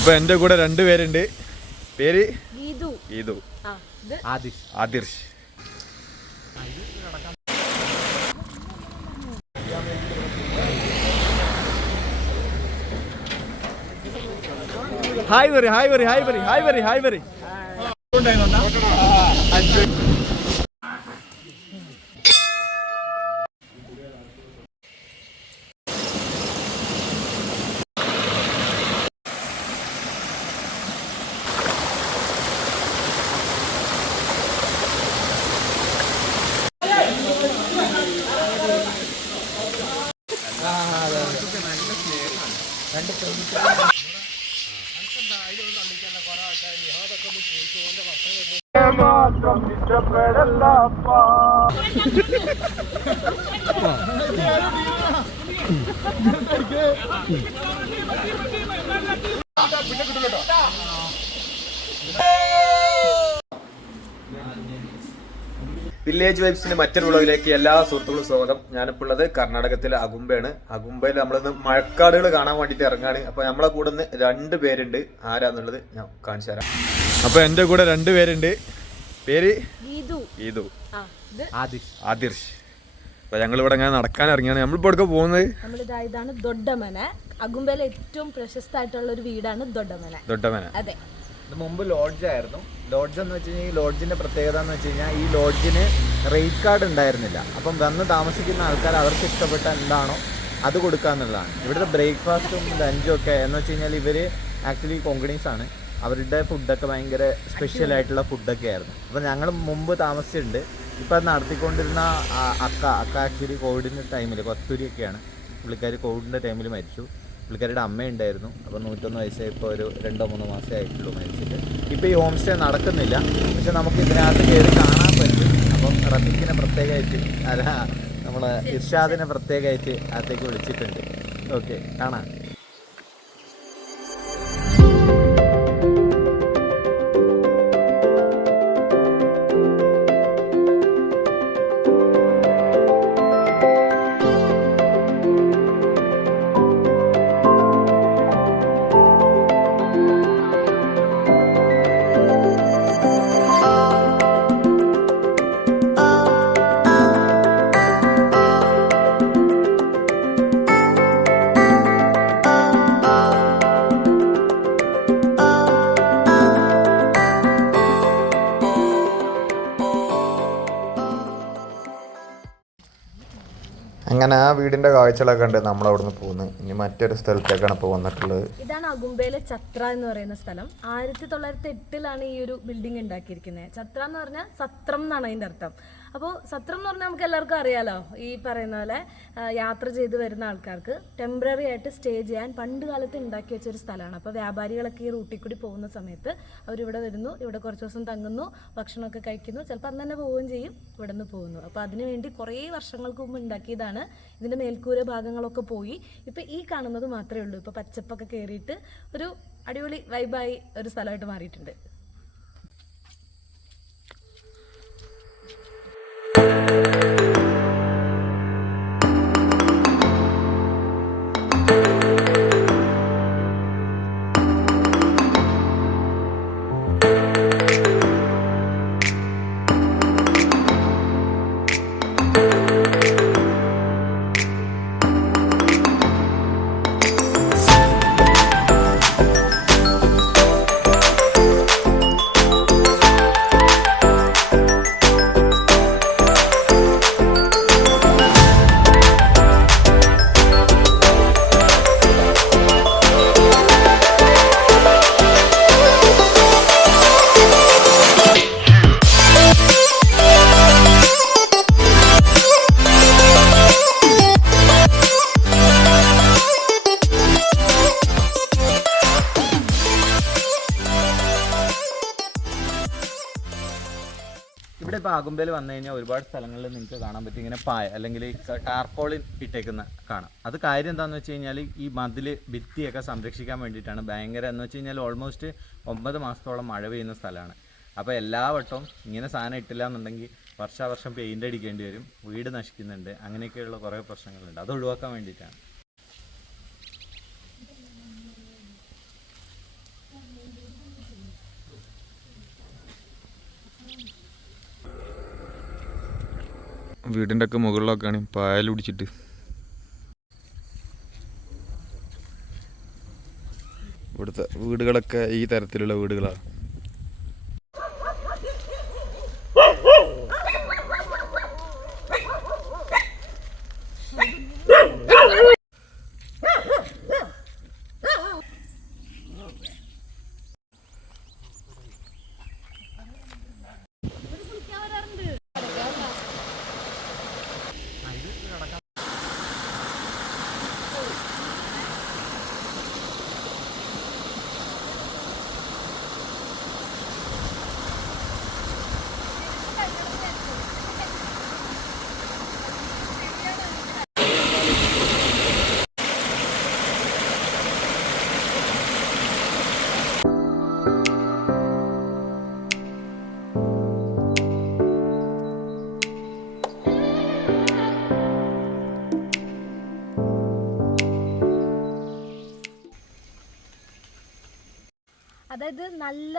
അപ്പോൾ എൻ്റെ കൂടെ രണ്ടുപേരുണ്ട്. പേര് ഗീതു, ആദിർഷ്. ഹായ് വരി ഹായ് വരി ഹായ് വരി ഹായ് വരി ഹായ് വരി. വില്ലേജ് വൈബ്സിന്റെ മറ്റൊരു വ്ളോഗിലേക്ക് എല്ലാ സുഹൃത്തുക്കളും സ്വാഗതം. ഞാനിപ്പോൾ ഉള്ളത് കർണാടകത്തിലെ അഗുംബയാണ്. അഗുംബയിൽ നമ്മളിന്ന് മഴക്കാടുകൾ കാണാൻ വേണ്ടിയിട്ട് ഇറങ്ങാണ്. അപ്പോൾ നമ്മളെ കൂടെ നിന്ന് രണ്ടുപേരുണ്ട്. ആരാന്നുള്ളത് ഞാൻ കാണിച്ചു തരാം. അപ്പോൾ എൻ്റെ കൂടെ രണ്ടുപേരുണ്ട്. പേര് ഗീതു, ആദിർഷ്. അപ്പൊ ഞങ്ങളിവിടെ ഇങ്ങനെ നടക്കാൻ ഇറങ്ങിയാണ്. നമ്മളിപ്പോൾ ഇവിടെ പോകുന്നത് ഇതാണ് ദൊഡ്ഡമന. അഗുംബയിലെ ഏറ്റവും പ്രശസ്തമായിട്ടുള്ള ഒരു വീടാണ് ദൊഡ്ഡമന. അതെ, ഇത് മുമ്പ് ലോഡ്ജായിരുന്നു. ലോഡ്ജ് എന്ന് വെച്ച് കഴിഞ്ഞാൽ ഈ ലോഡ്ജിന്റെ പ്രത്യേകത എന്ന് വെച്ച് കഴിഞ്ഞാൽ ഈ ലോഡ്ജിന് റേറ്റ് കാർഡ് ഉണ്ടായിരുന്നില്ല. അപ്പം വന്ന് താമസിക്കുന്ന ആൾക്കാർ അവർക്ക് ഇഷ്ടപ്പെട്ട എന്താണോ അത് കൊടുക്കുക എന്നുള്ളതാണ്. ഇവിടുത്തെ ബ്രേക്ക്ഫാസ്റ്റും ലഞ്ചും ഒക്കെ എന്ന് വെച്ച് കഴിഞ്ഞാൽ ഇവർ ആക്ച്വലി കൊങ്കണീസ് ആണ്. അവരുടെ ഫുഡൊക്കെ ഭയങ്കര സ്പെഷ്യൽ ആയിട്ടുള്ള ഫുഡൊക്കെ ആയിരുന്നു. അപ്പം ഞങ്ങൾ മുമ്പ് താമസിച്ചിട്ടുണ്ട്. ഇപ്പം അത് നടത്തിക്കൊണ്ടിരുന്ന അക്ക ആക്ച്വലി കോവിഡിൻ്റെ ടൈമിൽ കൊത്തൂരിയൊക്കെയാണ്. പുള്ളിക്കാർ കോവിഡിൻ്റെ ടൈമിൽ മരിച്ചു. പുള്ളിക്കാരുടെ അമ്മയുണ്ടായിരുന്നു. അപ്പോൾ 101 വയസ്സായി. ഇപ്പോൾ ഒരു 2-3 മാസമേ ആയിട്ടുള്ളൂ മരിച്ചിട്ട്. ഇപ്പോൾ ഈ ഹോം സ്റ്റേ നടക്കുന്നില്ല. പക്ഷെ നമുക്ക് ഇതിനകത്ത് കയറി കാണാൻ പറ്റും. അപ്പം റഫീഖിനെ പ്രത്യേകമായിട്ട് അല്ല നമ്മളെ ഇർഷാദിനെ പ്രത്യേകമായിട്ട് അകത്തേക്ക് വിളിച്ചിട്ടുണ്ട്. ഓക്കെ, കാണാം. അങ്ങനെ ആ വീടിന്റെ കാഴ്ചകളൊക്കെ ഉണ്ട്. നമ്മളവിടുന്ന് പോകുന്നത് ഇനി മറ്റൊരു സ്ഥലത്തേക്കാണ് ഇപ്പോൾ വന്നിട്ടുള്ളത്. ഇതാണ് അഗുംബയിലെ ഛത്ര എന്ന് പറയുന്ന സ്ഥലം. 1908 ഈ ഒരു ബിൽഡിംഗ് ഉണ്ടാക്കിയിരിക്കുന്നത്. ഛത്ര എന്ന് പറഞ്ഞാൽ സത്രം എന്നാണ് അതിൻ്റെ അർത്ഥം. അപ്പോൾ സത്രം എന്ന് പറഞ്ഞാൽ നമുക്ക് എല്ലാവർക്കും അറിയാലോ, ഈ പറയുന്ന പോലെ യാത്ര ചെയ്ത് വരുന്ന ആൾക്കാർക്ക് ടെമ്പററി ആയിട്ട് സ്റ്റേ ചെയ്യാൻ പണ്ട് കാലത്ത് ഉണ്ടാക്കി വെച്ചൊരു സ്ഥലമാണ്. അപ്പോൾ വ്യാപാരികളൊക്കെ ഈ റൂട്ടിൽ കൂടി പോകുന്ന സമയത്ത് അവരിവിടെ വരുന്നു, ഇവിടെ കുറച്ച് ദിവസം തങ്ങുന്നു, ഭക്ഷണമൊക്കെ കഴിക്കുന്നു, ചിലപ്പോൾ അന്ന് തന്നെ പോവുകയും ചെയ്യും, ഇവിടെ നിന്ന് പോകുന്നു. അപ്പോൾ അതിനുവേണ്ടി കുറേ വർഷങ്ങൾക്ക് മുമ്പ് ഉണ്ടാക്കിയതാണ്. ഇതിൻ്റെ മേൽക്കൂര ഭാഗങ്ങളൊക്കെ പോയി ഇപ്പോൾ ഈ കാണുന്നത് മാത്രമേ ഉള്ളൂ. ഇപ്പോൾ പച്ചപ്പൊക്കെ കയറിയിട്ട് ഒരു അടിപൊളി വൈബായി ഒരു സ്ഥലമായിട്ട് മാറിയിട്ടുണ്ട്. ഇവിടെ ഇപ്പോൾ ആകുമ്പയിൽ വന്നു കഴിഞ്ഞാൽ ഒരുപാട് സ്ഥലങ്ങളിൽ നിങ്ങൾക്ക് കാണാൻ പറ്റും ഇങ്ങനെ പായ അല്ലെങ്കിൽ ടാർപോളിൻ ഇട്ടേക്കുന്ന കാണാം. അത് കാര്യം എന്താണെന്ന് വെച്ച് കഴിഞ്ഞാൽ ഈ മതിൽ ഭിത്തിയൊക്കെ സംരക്ഷിക്കാൻ വേണ്ടിയിട്ടാണ്. ഭയങ്കര എന്ന് വെച്ച് കഴിഞ്ഞാൽ ഓൾമോസ്റ്റ് 9 മാസത്തോളം മഴ പെയ്യുന്ന സ്ഥലമാണ്. അപ്പോൾ എല്ലാ വട്ടവും ഇങ്ങനെ സാധനം ഇട്ടില്ല എന്നുണ്ടെങ്കിൽ വർഷാവർഷം പെയിൻ്റ് അടിക്കേണ്ടി വരും, വീട് നശിക്കുന്നുണ്ട്, അങ്ങനെയൊക്കെയുള്ള കുറേ പ്രശ്നങ്ങളുണ്ട്. അത് ഒഴിവാക്കാൻ വേണ്ടിയിട്ടാണ്. വീടിൻ്റെ ഒക്കെ മുകളിലൊക്കെയാണ് പായൽ പിടിച്ചിട്ട്. ഇവിടുത്തെ വീടുകളൊക്കെ ഈ തരത്തിലുള്ള വീടുകളാണ്. അതായത് നല്ല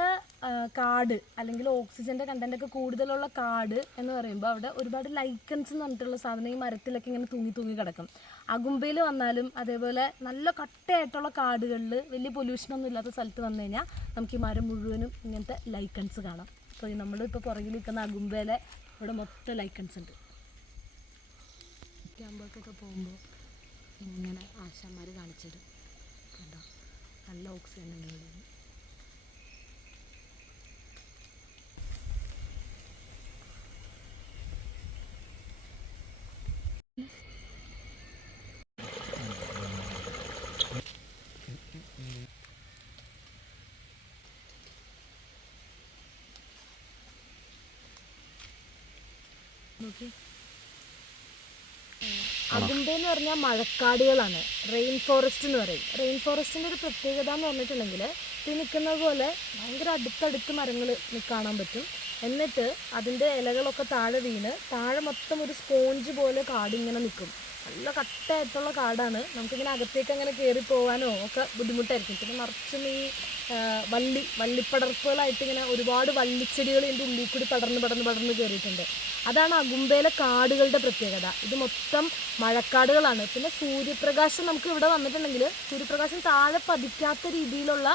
കാട് അല്ലെങ്കിൽ ഓക്സിജൻ്റെ കണ്ടന്റ് ഒക്കെ കൂടുതലുള്ള കാട് എന്ന് പറയുമ്പോൾ അവിടെ ഒരുപാട് ലൈക്കൻസ് എന്ന് പറഞ്ഞിട്ടുള്ള സാധനം ഈ മരത്തിലൊക്കെ ഇങ്ങനെ തൂങ്ങി തൂങ്ങി കിടക്കും. അകുമ്പയിൽ വന്നാലും അതേപോലെ നല്ല കട്ടയായിട്ടുള്ള കാടുകളിൽ വലിയ പൊല്യൂഷനൊന്നും ഇല്ലാത്ത സ്ഥലത്ത് വന്നു കഴിഞ്ഞാൽ നമുക്ക് ഈ മരം മുഴുവനും ഇങ്ങനത്തെ ലൈക്കൻസ് കാണാം. അപ്പോൾ ഈ നമ്മളിപ്പോൾ പുറകിൽ നിൽക്കുന്ന അകുമ്പയിലെ ഇവിടെ മൊത്തം ലൈക്കൻസ് ഉണ്ട്. ക്യാമ്പൊക്കെ പോകുമ്പോൾ ഇങ്ങനെ ആശാന്മാർ കാണിച്ചു തരും. കണ്ടോ, നല്ല ഓക്സിജൻ ഉണ്ട്. അകുമ്പ എന്ന് പറഞ്ഞാൽ മഴക്കാടുകളാണ്. റെയിൻ ഫോറസ്റ്റ് എന്ന് പറയും. റെയിൻ ഫോറസ്റ്റിൻ്റെ ഒരു പ്രത്യേകത എന്ന് പറഞ്ഞിട്ടുണ്ടെങ്കിൽ ഈ നിൽക്കുന്നത് പോലെ ഭയങ്കര അടുത്തടുത്ത് മരങ്ങൾ കാണാൻ പറ്റും. എന്നിട്ട് അതിൻ്റെ ഇലകളൊക്കെ താഴെ വീണ് താഴെ മൊത്തം ഒരു സ്പോഞ്ച് പോലെ കാടിങ്ങനെ നിൽക്കും. നല്ല കട്ടയായിട്ടുള്ള കാടാണ്. നമുക്കിങ്ങനെ അകത്തേക്ക് അങ്ങനെ കയറി പോകാനോ ഒക്കെ ബുദ്ധിമുട്ടായിരിക്കും. പിന്നെ നിറച്ചും ഈ വള്ളിപ്പടർപ്പുകളായിട്ട് ഇങ്ങനെ ഒരുപാട് വള്ളിച്ചെടികൾ ഇതിൻ്റെ ഉള്ളിൽ കൂടി പടർന്ന് കയറിയിട്ടുണ്ട്. അതാണ് അകുമ്പയിലെ കാടുകളുടെ പ്രത്യേകത. ഇത് മൊത്തം മഴക്കാടുകളാണ്. പിന്നെ സൂര്യപ്രകാശം നമുക്ക് ഇവിടെ വന്നിട്ടുണ്ടെങ്കിൽ സൂര്യപ്രകാശം താഴെ പതിക്കാത്ത രീതിയിലുള്ള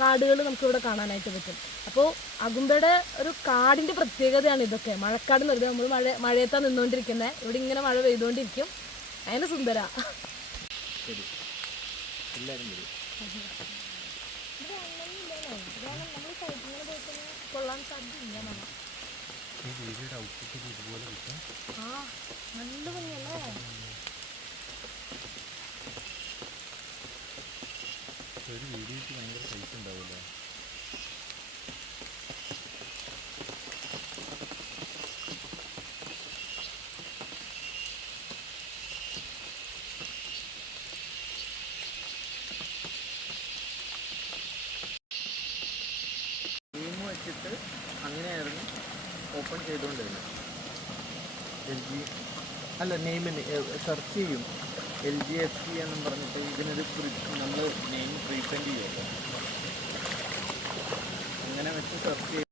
കാടുകൾ നമുക്കിവിടെ കാണാനായിട്ട് പറ്റും. അപ്പോൾ അകുമ്പയുടെ ഒരു കാടിൻ്റെ പ്രത്യേകതയാണ് ഇതൊക്കെ. മഴക്കാട് എന്ന് പറയുന്നത് നമ്മൾ മഴയത്താണ് നിന്നുകൊണ്ടിരിക്കുന്നത്. ഇവിടെ ഇങ്ങനെ മഴ പെയ്തുകൊണ്ടിരിക്കും. അതിന് സുന്ദര കൊള്ളാൻ സാധ്യതയില്ല. ആ നല്ല ഭംഗിയല്ലേ. ഒരു വീഡിയോക്ക് ഭയങ്കര പൈസ ഉണ്ടാവില്ലേ? നെയിം വെച്ചിട്ട് അങ്ങനെയായിരുന്നു ഓപ്പൺ ചെയ്തുകൊണ്ടിരുന്നത്. LG അല്ല, നെയിമിന് സെർച്ച് ചെയ്യും LGFC എന്നും പറഞ്ഞിട്ട് ഇതിനൊരു നമ്മൾ നെയിം പ്രീപെൻഡ് ചെയ്യുമല്ലോ, അങ്ങനെ വെച്ച് സെർച്ച് ചെയ്യും.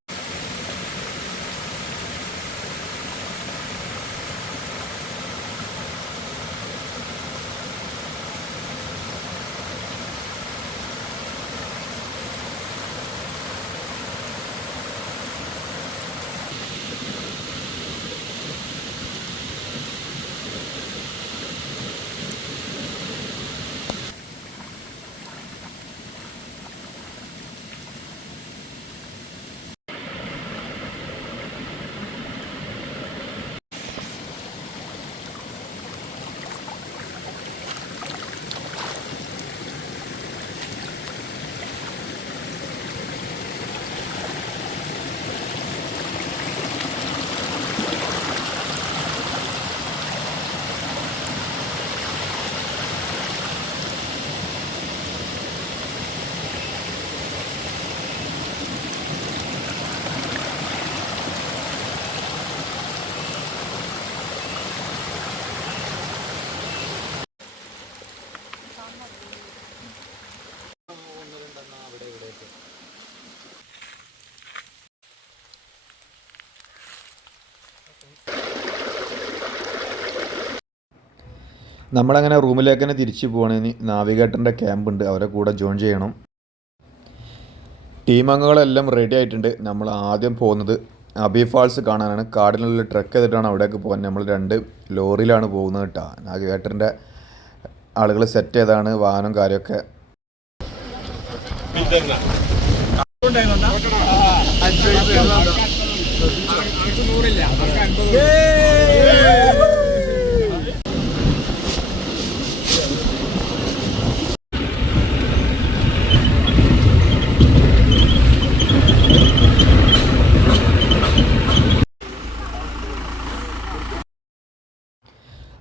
നമ്മളങ്ങനെ റൂമിലേക്ക് തന്നെ തിരിച്ചു പോകണമെന്ന് നാവിഗേറ്ററിൻ്റെ ക്യാമ്പ് ഉണ്ട്, അവരെ കൂടെ ജോയിൻ ചെയ്യണം. ടീം അംഗങ്ങളെല്ലാം റെഡി ആയിട്ടുണ്ട്. നമ്മൾ ആദ്യം പോകുന്നത് അബി ഫാൾസ് കാണാനാണ്. കാടിനുള്ളിൽ ട്രക്ക് ചെയ്തിട്ടാണ് അവിടേക്ക് പോകാൻ. നമ്മൾ 2 ലോറിയിലാണ് പോകുന്നത് കേട്ടോ. നാവിഗേറ്ററിൻ്റെ ആളുകൾ സെറ്റ് ചെയ്താണ് വാഹനം കാര്യമൊക്കെ.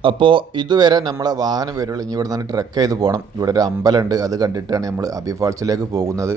അപ്പോൾ ഇതുവരെ നമ്മളെ വാഹനം വരുള്ളൂ. ഇനി ഇവിടെ നിന്ന് ട്രക്ക് ചെയ്ത് പോകണം. ഇവിടെ ഒരു അമ്പലമുണ്ട്, അത് കണ്ടിട്ടാണ് നമ്മൾ അബി ഫാൾസിലേക്ക് പോകുന്നത്.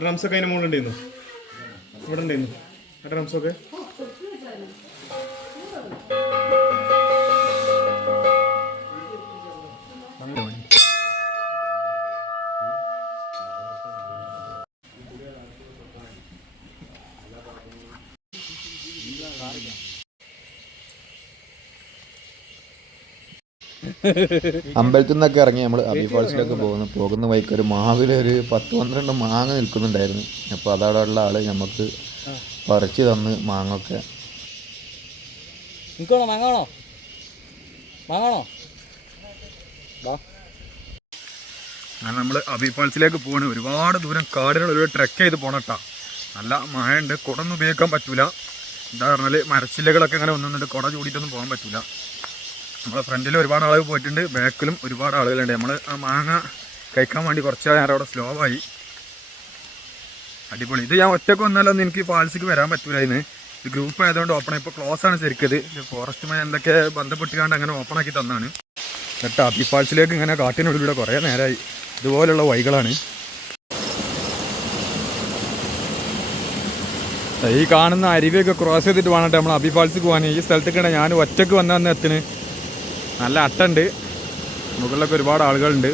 ഡ്രംസ് ഒക്കെ അതിന് മുകളിലുണ്ടായിരുന്നു, ഇവിടെ ഉണ്ടായിരുന്നു ആ ഡ്രംസ് ഒക്കെ. അമ്പലത്തിൽ നിന്നൊക്കെ ഇറങ്ങി നമ്മൾ അബി ഫാൾസിലേക്ക് പോകുന്ന വഴിക്ക് ഒരു മാവിൽ ഒരു 10-12 മാങ്ങ നിൽക്കുന്നുണ്ടായിരുന്നു. അപ്പോൾ അതവിടെയുള്ള ആൾ നമുക്ക് പറിച്ച് തന്ന് മാങ്ങൊക്കെ. അങ്ങനെ നമ്മൾ അബി ഫാൾസിലേക്ക് പോകണം. ഒരുപാട് ദൂരം കാടുകൾ ഒരു ട്രെക്ക് ചെയ്ത് പോകണം കേട്ടോ. നല്ല മഴയുണ്ട്, കുടൊന്നും ഉപയോഗിക്കാൻ പറ്റൂല. എന്താ പറഞ്ഞാൽ മരച്ചില്ലകളൊക്കെ ഇങ്ങനെ വന്നിട്ട് കുട ചൂടിയിട്ടൊന്നും പോകാൻ പറ്റൂല. നമ്മളെ ഫ്രണ്ടിൽ ഒരുപാട് ആളുകൾ പോയിട്ടുണ്ട്, ബാക്കിലും ഒരുപാട് ആളുകളുണ്ട്. നമ്മൾ ആ മാങ്ങ കഴിക്കാൻ വേണ്ടി കുറച്ച് നേരം അവിടെ സ്ലോ ആയി. അടിപൊളി. ഇത് ഞാൻ ഒറ്റയ്ക്ക് വന്നാലൊന്നും എനിക്ക് ഫാൾസിക്ക് വരാൻ പറ്റൂലായിരുന്നു. ഇത് ഗ്രൂപ്പ് ആയതുകൊണ്ട് ഓപ്പൺ ആയി. ഇപ്പോൾ ക്ലോസ് ആണ് ശരിക്കത്. ഫോറസ്റ്റുമായി എന്തൊക്കെ ബന്ധപ്പെട്ടുകൊണ്ട് അങ്ങനെ ഓപ്പൺ ആക്കി തന്നാണ് കേട്ടോ. അബി ഫാൾസിലേക്ക് ഇങ്ങനെ കാട്ടിനുള്ളിലൂടെ കുറേ നേരമായി. ഇതുപോലുള്ള വഴികളാണ് ഈ കാണുന്ന അരുവിയൊക്കെ ക്രോസ് ചെയ്തിട്ട് വേണം നമ്മൾ അബി ഫാൾസിക്ക് പോകാൻ. ഈ സ്ഥലത്തേക്കാണ് ഞാൻ ഒറ്റയ്ക്ക് വന്ന എത്തിന്. നല്ല അട്ടുണ്ട്, മുകളിലൊക്കെ ഒരുപാട് ആളുകളുണ്ട്.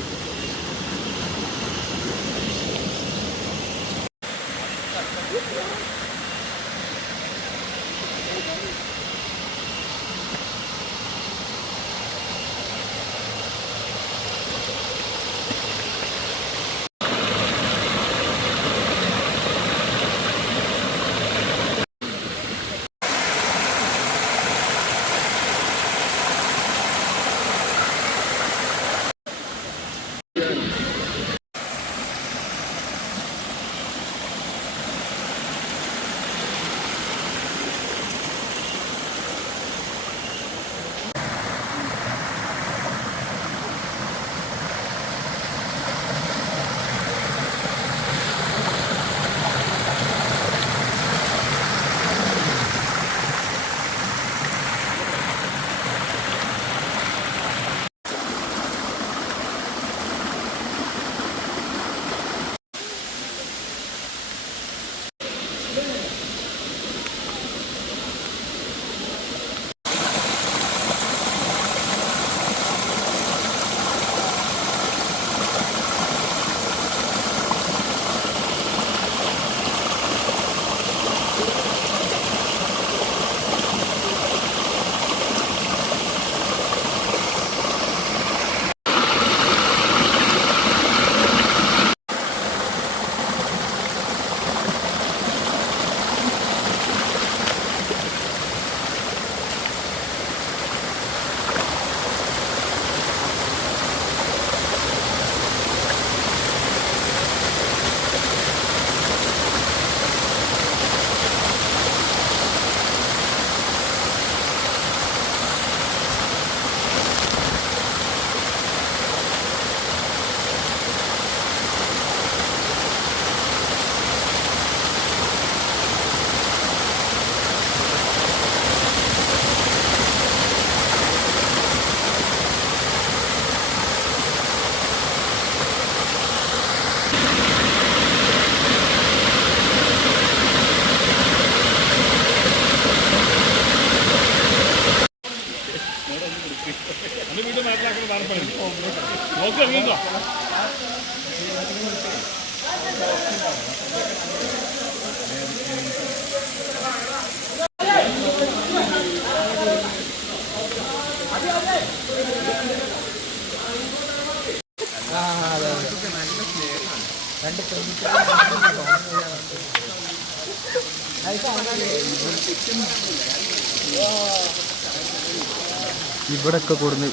ഇവിടൊക്കെ കൊടുന്ന്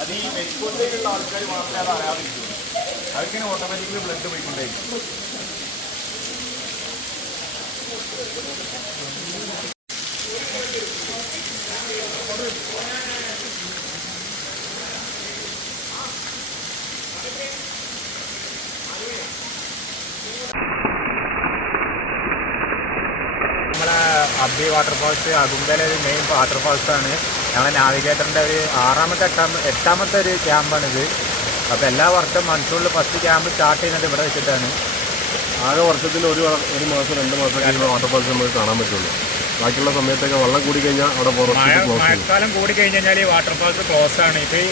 അത് ഈ മെഡിക്കോട്ടയിലുള്ള ആൾക്കാർ മാത്രമേ അത് അറിയാതിരിക്കും. അവർക്കിങ്ങനെ ഓട്ടോമാറ്റിക്കലി ബ്ലഡ് പോയിക്കൊണ്ടേയിരിക്കും. നമ്മളെ അബ്ബി വാട്ടർഫാൾസ് അകുമ്പയിലെ ഒരു മെയിൻ വാട്ടർഫാൾസാണ്. ഞങ്ങളെ നാവിഗേറ്ററിൻ്റെ ഒരു എട്ടാമത്തെ ഒരു ക്യാമ്പാണിത്. അപ്പോൾ എല്ലാ വർഷവും മൺസൂണിൽ ഫസ്റ്റ് ക്യാമ്പ് സ്റ്റാർട്ട് ചെയ്യുന്നത് ഇവിടെ വെച്ചിട്ടാണ്. ആകെ വർഷത്തിൽ ഒരു മാസം 2 മാസം വാട്ടർഫാൾസ് നമുക്ക് കാണാൻ പറ്റുള്ളൂ. ബാക്കിയുള്ള സമയത്തൊക്കെ വെള്ളം കൂടി കഴിഞ്ഞാൽ അവിടെ മഴക്കാലം കൂടി കഴിഞ്ഞ് കഴിഞ്ഞാൽ ഈ വാട്ടർഫാൾസ് ക്ലോസ് ആണ്. ഇപ്പോൾ ഈ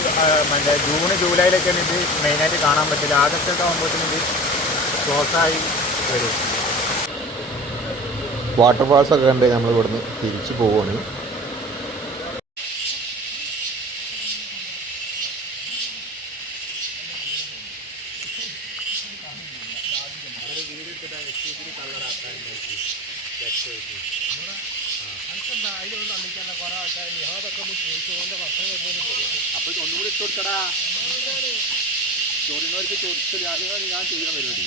മറ്റേ ജൂൺ ജൂലൈയിലൊക്കെയാണ് ഇത് മെയിനായിട്ട് കാണാൻ പറ്റില്ല. ആഗസ്റ്റൊക്കെ ആകുമ്പോഴത്തേനും ഇത് ക്ലോസായി വരും. വാട്ടർഫാൾസ് ഒക്കെ കണ്ട് നമ്മൾ ഇവിടുന്ന് തിരിച്ചു പോവുകയാണ്. അപ്പോൾ ഒന്നുകൂടി ഇട്ട് കൊടുക്കടാ. ചോറിനവർക്ക് ചോദിച്ചു ഞാൻ ചെയ്യാൻ പരിപാടി.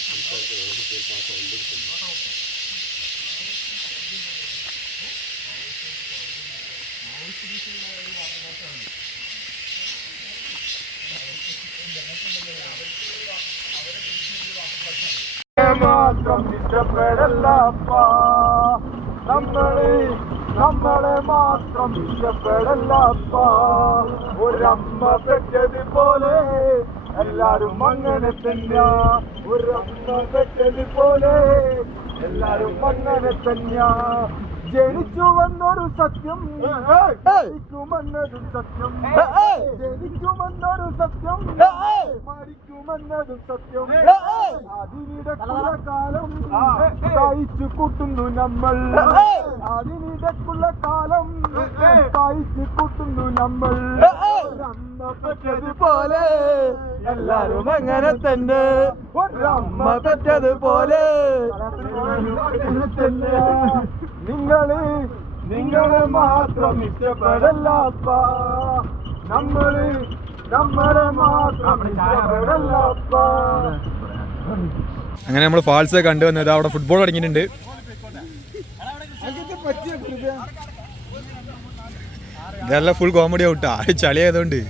മാത്രം ഇഷ്ടപ്പെടല്ലപ്പ നമ്മളെ മാത്രം ഇഷ്ടപ്പെടല്ലപ്പ. ഒരമ്മ പെറ്റതുപോലെ എല്ലാരും അങ്ങനെ തന്നെയാ. ഒരമ്മ പെറ്റതുപോലെ എല്ലാരും അങ്ങനെ തന്നെയാ. ജനിച്ചു വന്നൊരു സത്യം മരിക്കുമെന്നതും സത്യം. ജനിക്കുമെന്നൊരു സത്യം മരിക്കുമെന്നതും സത്യം. അതിനിടക്കുള്ള കാലം സഹിച്ചു കൂട്ടുന്നു നമ്മൾ. അതിനിടക്കുള്ള കാലം സഹിച്ചു കൂട്ടുന്നു നമ്മൾ. ഒരമ്മ പെറ്റതുപോലെ എല്ലാരും അങ്ങനെ തന്നെ. ഒരമ്മ പെറ്റതുപോലെ തന്നെ. നിങ്ങളെ മാത്രം ഇഷ്ടപ്പെടല്ലപ്പ. നമ്മളെ മാത്രം ഇഷ്ടപ്പെടല്ലപ്പ. അങ്ങനെ നമ്മൾ ഫാൾസ് കണ്ടുവന്നത് അവിടെ ഫുട്ബോൾ തുടങ്ങിയിട്ടുണ്ട്. ഇതെല്ലാം ഫുൾ കോമഡി ഔട്ടാ, ചളി ആയതുകൊണ്ട്.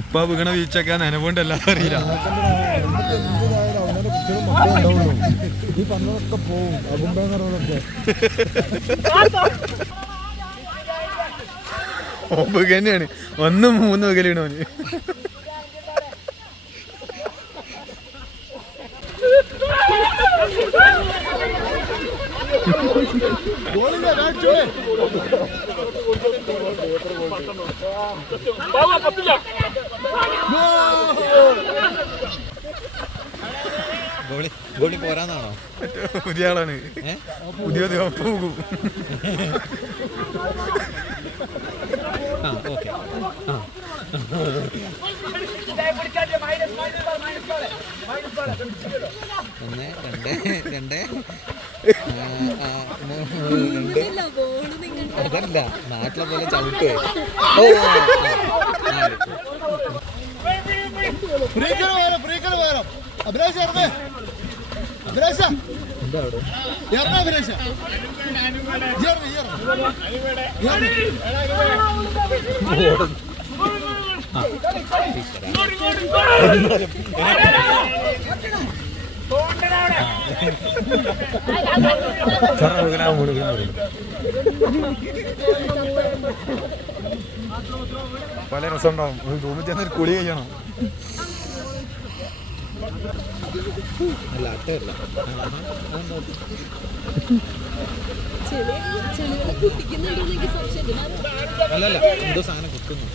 ഇപ്പൊ വീണ വീഴ്ചയൊക്കെ നനവുകൊണ്ടല്ലാതെ അറിയില്ല. ഈ പറഞ്ഞതൊക്കെ പോവും അകുമ്പെന്ന് പറയുന്നതൊക്കെ തന്നെയാണ് 1-3 വകലാണ് അവന്. ഗോളി പോരാന്നാണോ? പുതിയ ആളാണ്, പുതിയ പോകും. ഓക്കെ ഒന്ന് രണ്ട് അതല്ല നാട്ടിലെ പോലെ ചവിട്ട്. പല രസം ഉണ്ടാവും. റൂമിൽ ചെന്നൊരു കുളി കഴിയണം. അല്ല അട്ടല്ല അല്ലല്ല എന്തോ സാധനം കുത്തുന്നു.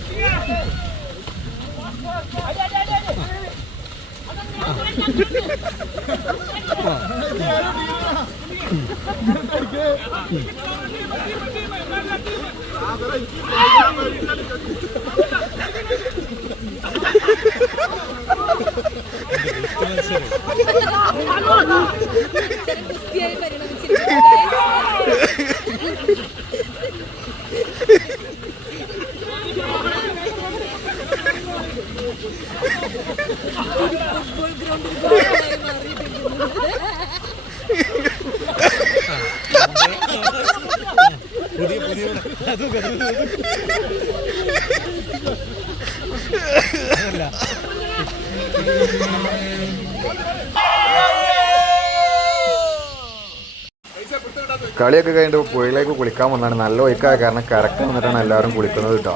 കളിയൊക്കെ കഴിഞ്ഞിട്ട് പുഴയിലേക്ക് കുളിക്കാൻ വന്നാണ്. നല്ല ഒഴുക്കായ കാരണം കരക്ക് വന്നിട്ടാണ് എല്ലാവരും കുളിക്കുന്നത് കേട്ടോ.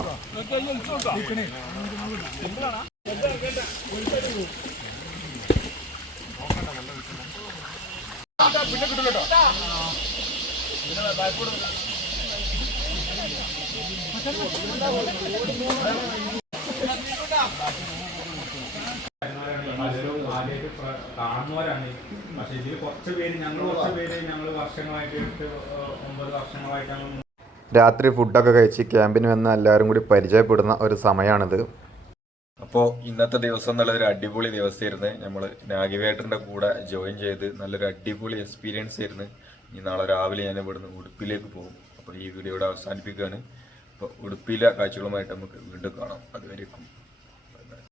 കാണുന്നവരാണ്. പക്ഷെ ഇതിൽ കുറച്ച് പേര് ഞങ്ങൾ വർഷങ്ങളായിട്ട് 9 വർഷങ്ങളായിട്ടാണ്. രാത്രി ഫുഡൊക്കെ കഴിച്ച് ക്യാമ്പിന് വന്ന എല്ലാവരും കൂടി പരിചയപ്പെടുന്ന ഒരു സമയമാണിത്. അപ്പോൾ ഇന്നത്തെ ദിവസം എന്നുള്ളൊരു അടിപൊളി ദിവസമായിരുന്നു. നമ്മൾ നാഗിവേട്ടൻ്റെ കൂടെ ജോയിൻ ചെയ്ത് നല്ലൊരു അടിപൊളി എക്സ്പീരിയൻസ് ആയിരുന്നു. ഇനി നാളെ രാവിലെ ഞാൻ ഇവിടുന്ന് ഉടുപ്പിലേക്ക് പോകും. അപ്പോൾ ഈ വീഡിയോ ഇവിടെ അവസാനിപ്പിക്കുകയാണ്. അപ്പോൾ ഉടുപ്പിയിലെ കാഴ്ചകളുമായിട്ട് നമുക്ക് വീണ്ടും കാണാം. അതുവരേക്കും